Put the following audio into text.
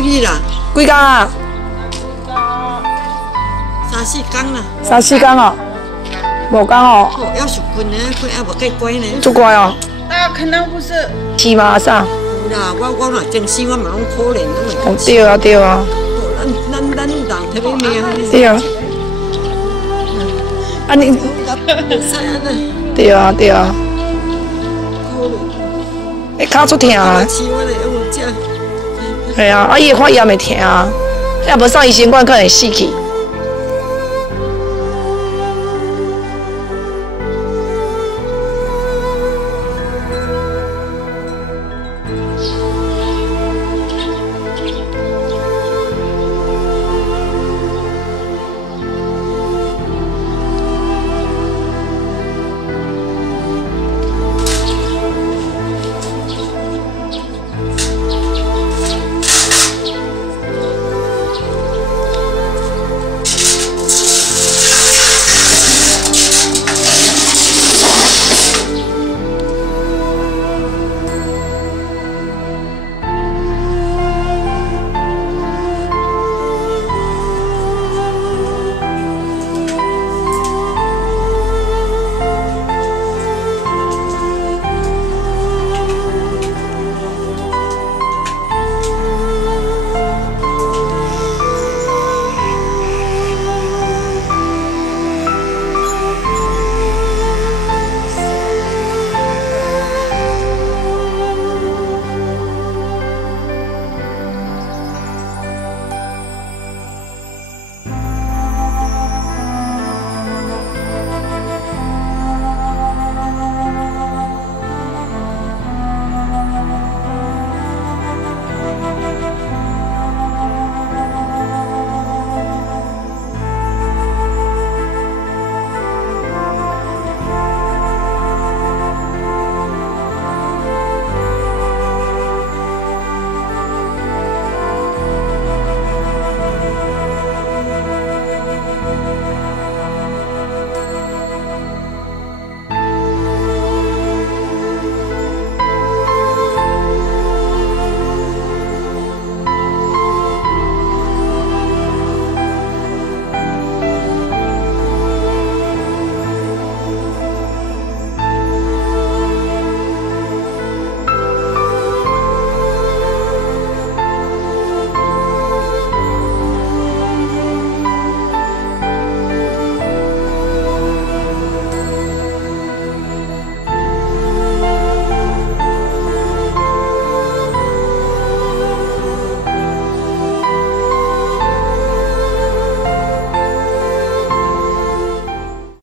几日啦？几工啊？3、4天啦。3、4天哦，无工哦。哦，要是困呢，困还无计乖呢。足乖哦。那可能不是。是吗？啥？有啦，我若真心，我嘛拢可怜，拢会。对啊对啊。咱人特别命。对啊。啊你。对啊对啊。会骹出疼啊。系啊，啊伊的发炎会疼啊，要无送医生馆可能会死去。